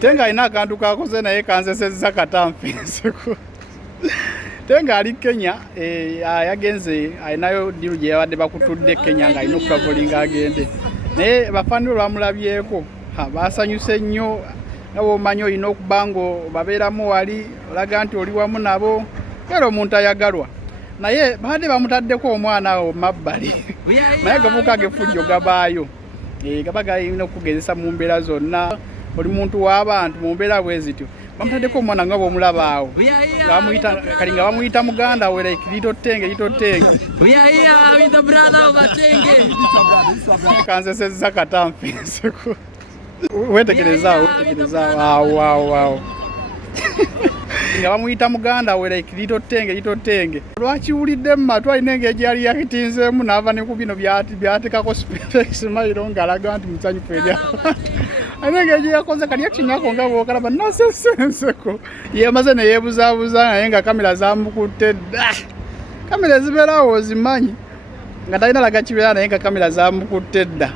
tenga alina akantu kakoze naye kanzesezza katampenseko tenga ali Kenya yagenze alinayo diru gye yabadde bakutudde Kenya nga alina okutavulinga agende naye bafaanyi olwamulabyeko basanyuse nnyo nabo omanyi olina okuba ngo babeeramu wali olaga nti oli wamu nabo era omuntu ayagalwa naye baadde bamutaddeko omwana awo mabbali naye gavuka gefujjo gabaayo gaba galina okugezesa mu mbeera zonna oli muntu w'abantu mu mbeera bwe zityo bamutaddeko omwana nga bw'omulaba awo kali nga bamuyita muganda we like lito tenge kanzesezza katampenseko wetegereza awo nga bamuyita muganda we like lito tenge lwakiwulidde mu matu alina engeri yali yakitinzeemu n'ava ne ku bino byatekako specs mayiro ng'alaga nti musanyufu eri alina engeri yakoze kali yakinyako nga bwokalaba nasesenseko yemaze ne yeebuzaabuza naye nga kamera zamukutte dda kamera ezibeerawo ozimanyi nga talina laga kibeera naye nga kamera zamukutte dda